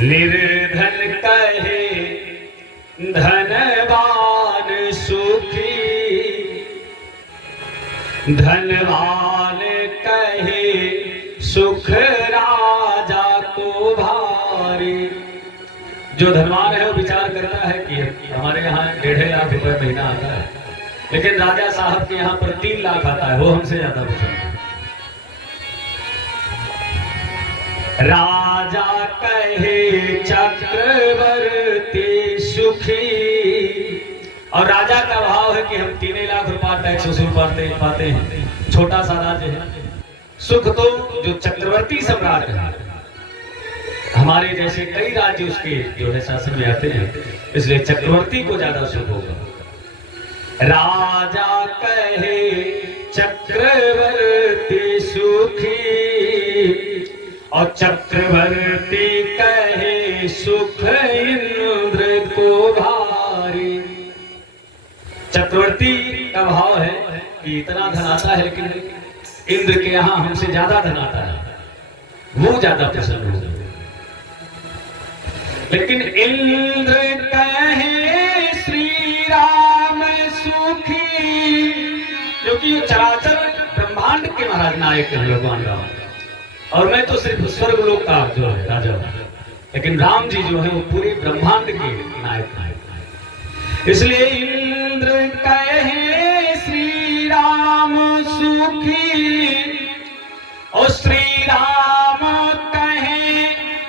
निर्धन कहे धनवान सुखी, धनवान कहे सुख राजा को भारी। जो धनवान है वो विचार करता है कि हमारे यहाँ 1.5 लाख रुपए महीना आता है, लेकिन राजा साहब के यहाँ पर 3 लाख आता है, वो हमसे ज्यादा पसंद है। राजा कहे चक्रवर्ती सुखी, और राजा का भाव है कि हम 3 लाख रुपया टैक्स वसूल पाते हैं, छोटा सा राज्य है। सुख तो जो चक्रवर्ती सम्राट है, हमारे जैसे कई राज्य उसके जो है शासन में आते हैं, इसलिए चक्रवर्ती को ज्यादा सुख होगा। राजा कहे चक्रवर्ती सुखी, और चक्रवर्ती कहे सुख इंद्र को भारी। चक्रवर्ती का भाव है कि इतना धन आता है, लेकिन इंद्र के यहाँ हमसे ज्यादा धन आता है, वो ज्यादा प्रसन्न हो। लेकिन इंद्र कहे श्री राम सुखी, क्योंकि चराचर ब्रह्मांड के महाराज नायक है भगवान राम, और मैं तो सिर्फ स्वर्ग लोक का जो है राजा हूं, लेकिन राम जी जो है वो पूरे ब्रह्मांड के नायक हैं। इसलिए इंद्र कहे श्री राम सुखी, और श्री राम कहे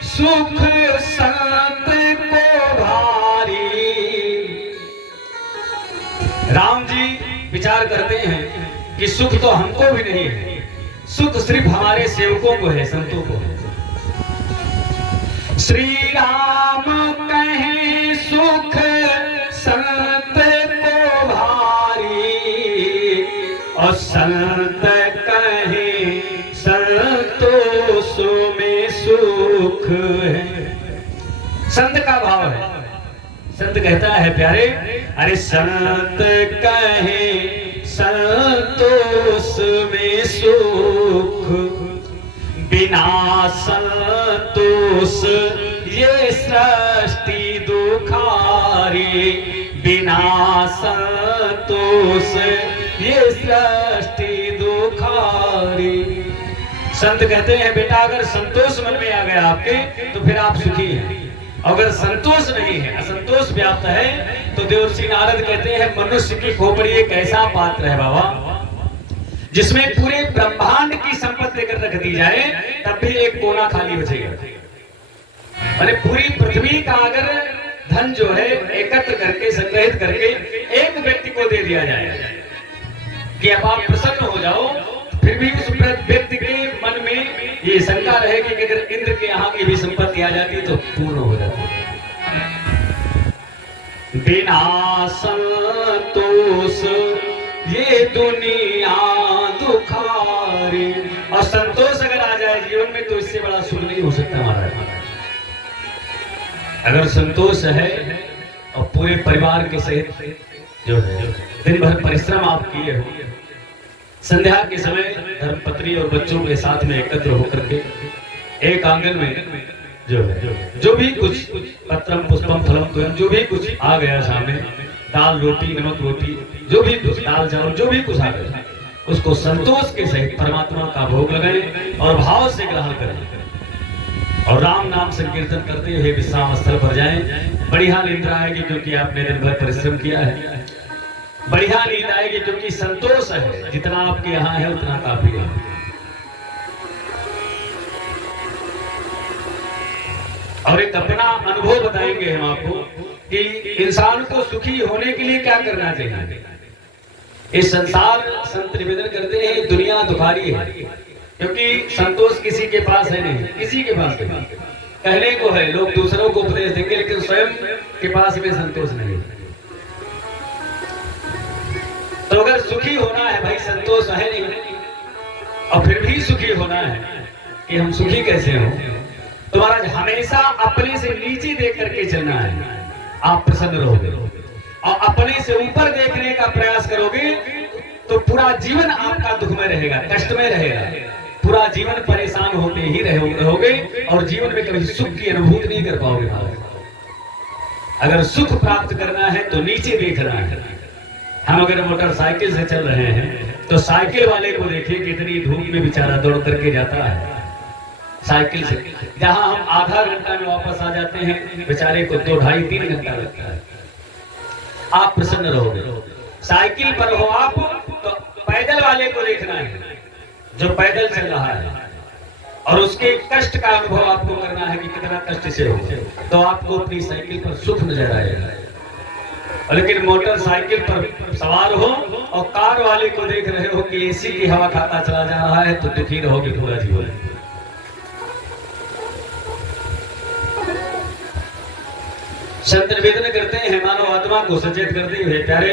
सुख संत को भारी। राम जी विचार करते हैं कि सुख तो हमको भी नहीं है, सुख सिर्फ हमारे सेवकों को है, संतों को है। श्री राम कहे सुख संत को भारी, और संत कहे संतोष में सुख है। संत का भाव है, संत कहता है प्यारे, अरे संत कहे संतोष में सुख, बिना संतोष ये सृष्टि दुखारी, बिना संतोष ये सृष्टि दुखारी। संत कहते हैं बेटा अगर संतोष मन में आ गया आपके तो फिर आप सुखी हैं, अगर संतोष नहीं है, असंतोष व्याप्त है, तो देवर्षि नारद कहते हैं मनुष्य की खोपड़ी एक ऐसा पात्र है बाबा, जिसमें पूरे ब्रह्मांड की संपत्ति लेकर रख दी जाए तब भी एक कोना खाली बचेगा। अरे पूरी पृथ्वी का अगर धन जो है एकत्र करके संग्रहित करके एक व्यक्ति को दे दिया जाए कि अब आप प्रसन्न हो जाओ, फिर भी उस व्यक्ति के मन में ये शंका रहेगी कि अगर इंद्र के यहाँ की भी संपत्ति आ जाती तो पूर्ण हो जाती। बिना संतोष ये दुनिया दुखारी, और संतोष अगर आ जाए जीवन में तो इससे बड़ा सुख नहीं हो सकता महाराज। अगर संतोष है और पूरे परिवार के सहित जो है दिन भर परिश्रम आप किए हो, संध्या के समय धर्मपत्नी और बच्चों के साथ में एकत्र होकर के एक आंगन में जो भी कुछ पत्रम पुष्पम फलम तुम जो भी कुछ आ गया सामने, दाल रोटी नमक रोटी जो भी कुछ, दाल चावल जो भी कुछ आ गया, उसको संतोष के सहित परमात्मा का भोग लगाएं और भाव से ग्रहण करें, और राम नाम संकीर्तन करते हुए विश्राम स्थल पर जाएं। बढ़िया नींद आएगी क्योंकि आपने दिन भर परिश्रम किया है, बढ़िया नींद आएगी क्योंकि संतोष है, जितना आपके यहाँ है उतना काफी है। और एक अपना अनुभव बताएंगे हम आपको कि इंसान को सुखी होने के लिए क्या करना चाहिए। इस संसार संत निवेदन करते हैं दुनिया दुखारी है, क्योंकि संतोष किसी के पास है नहीं, किसी के पास नहीं। कहने को है लोग दूसरों को उपदेश देंगे, लेकिन स्वयं के पास में संतोष नहीं है। तो अगर सुखी होना है भाई, संतोष है नहीं और फिर भी सुखी होना है कि हम सुखी कैसे हो, तो महाराज हमेशा अपने से नीचे देख करके चलना है, आप प्रसन्न रहोगे। और अपने से ऊपर देखने का प्रयास करोगे तो पूरा जीवन आपका दुख में रहेगा, कष्ट में रहेगा, पूरा जीवन परेशान होते ही रहोगे और जीवन में कभी सुख की अनुभूति नहीं कर पाओगे महाराज। अगर सुख प्राप्त करना है तो नीचे देखना है। हम अगर मोटरसाइकिल से चल रहे हैं तो साइकिल वाले को देखिए कितनी धूप में बेचारा दौड़ करके जाता है साइकिल से, जहां हम आधा घंटा में वापस आ जाते हैं बेचारे को 2, 2.5, 3 घंटा लगता है। आप प्रसन्न रहोगे। साइकिल पर हो आप तो पैदल वाले को देखना है जो पैदल चल रहा है और उसके कष्ट का अनुभव आपको करना है कि कितना कष्ट से हो, तो आपको अपनी साइकिल पर सुख नजर आएगा। लेकिन मोटरसाइकिल पर सवार हो और कार वाले को देख रहे हो कि एसी की हवा खाता चला जा रहा है तो दुखी रहोगे पूरा जीवन। संत निवेदन करते हैं मानव आत्मा को सचेत करते हुए प्यारे